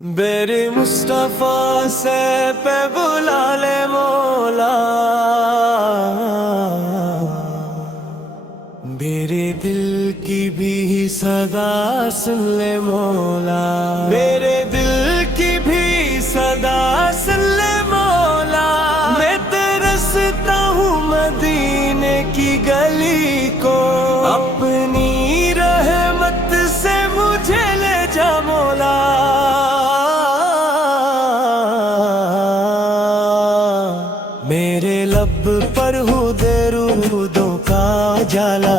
میرے مصطفیٰ سے پہ بلا لے مولا، میرے دل کی بھی صدا سن لے مولا، میرے دل کی بھی صدا سن لے مولا۔ میں ترستا ہوں مدینے کی گلی کو، اپنی رحمت سے مجھے لے جا مولا۔ میرے لب پر ہو درودوں کا جالا،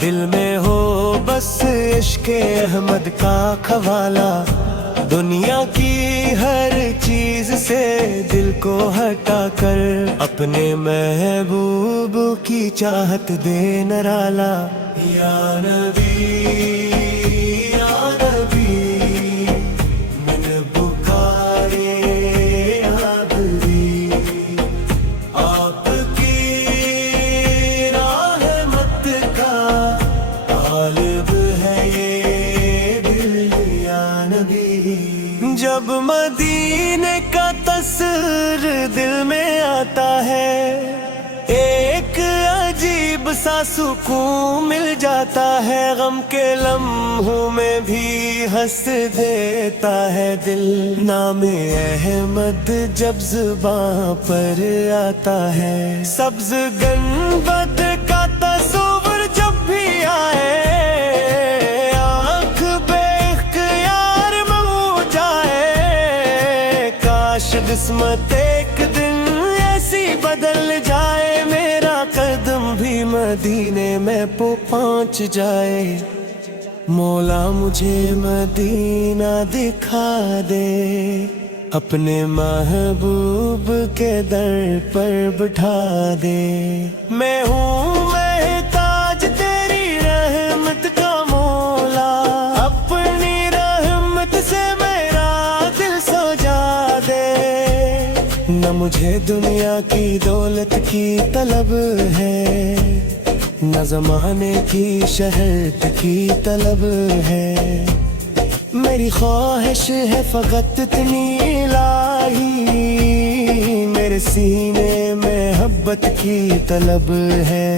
دل میں ہو بس عشق احمد کا کھوالا۔ دنیا کی ہر چیز سے دل کو ہٹا کر اپنے محبوب کی چاہت دے نرالا۔ یا نبی یا نبی من پکارے عبدی، آپ کی رحمت کا طالب ہے یہ دل۔ یا نبی جب مدینے کا تصور دل میں آتا ہے، ایک عجیب سا سکون مل جاتا ہے۔ غم کے لمحوں میں بھی ہنس دیتا ہے دل، نام احمد جب زباں پر آتا ہے۔ سبز گنبد کا تصور جب بھی آئے، آنکھ بے اختیار میں ہو جائے۔ کاش قسمت ایک دن ایسی بدل جائے، میرا قدم بھی مدینے میں پہنچ جائے۔ مولا مجھے مدینہ دکھا دے، اپنے محبوب کے در پر بٹھا دے۔ میں ہوں محتاج تیری رحمت کا مولا، اپنی رحمت سے میرا دل سجا دے۔ نہ مجھے دنیا کی دولت کی طلب ہے، نہ زمانے کی شہرت کی طلب ہے۔ میری خواہش ہے فقط اتنی الہی، میرے سینے میں محبت کی طلب ہے۔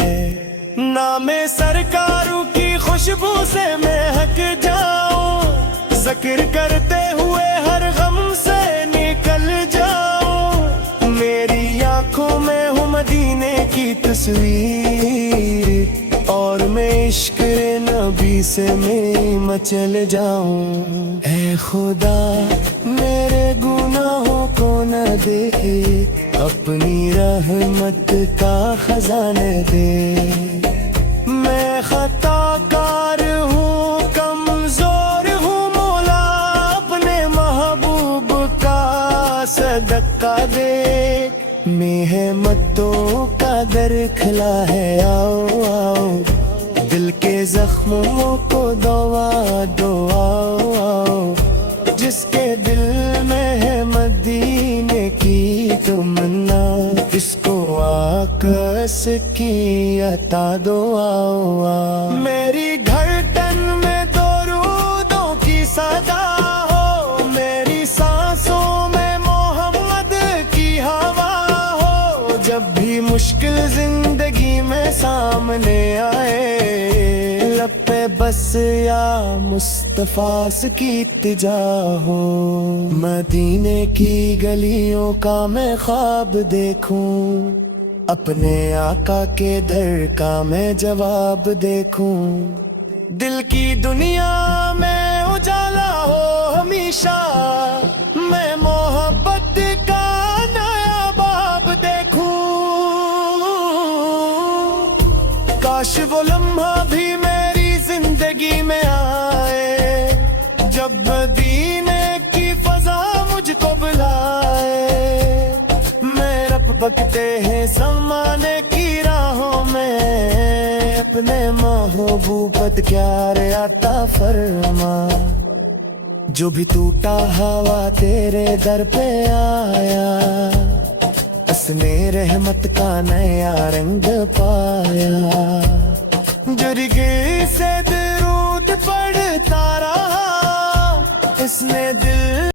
نام سرکاروں کی خوشبو سے مہک جاؤں، ذکر کرتے ہوئے ہر غم سے نکل جاؤں۔ میری آنکھوں میں ہو مدینے کی تصویر، اور میں عشق نبی سے میں مچل جاؤں۔ اے خدا میرے گناہوں کو نہ دے، اپنی رحمت کا خزانہ دے۔ میں خطا کار ہوں، کمزور ہوں مولا، اپنے محبوب کا صدقہ دے۔ محمتوں کا در کھلا ہے، آؤ آؤ دل کے زخموں کو دوا دو، آؤ آؤ جس کے دل میں ہے مدینے کی تمنا، اس کو آقاس کی عطا دو، آؤ آؤ۔ میری گھڑن میں درودوں کی صدا ہو، میری سانسوں میں محمد کی ہوا ہو۔ جب بھی مشکل زندگی میں سامنے آئے، لب پہ بس یا مصطفیٰ کی التجا ہو۔ مدینے کی گلیوں کا میں خواب دیکھوں، اپنے آقا کے در کا میں جواب دیکھوں۔ دل کی دنیا میں اجالا ہو ہمیشہ، میں محبت کا نیا باب دیکھوں۔ کاش وہ لمحہ بھی میری زندگی میں آئے، جب مدینے کی فضا مجھ کو بلائے۔ میں رب بکتے ہیں زمانے کی راہوں میں، اپنے محبوب پیار عطا فرما۔ جو بھی ٹوٹا ہوا تیرے در پہ آیا، اس نے رحمت کا نیا رنگ پایا۔ جرگے سے درود پڑھتا رہا، اس نے دل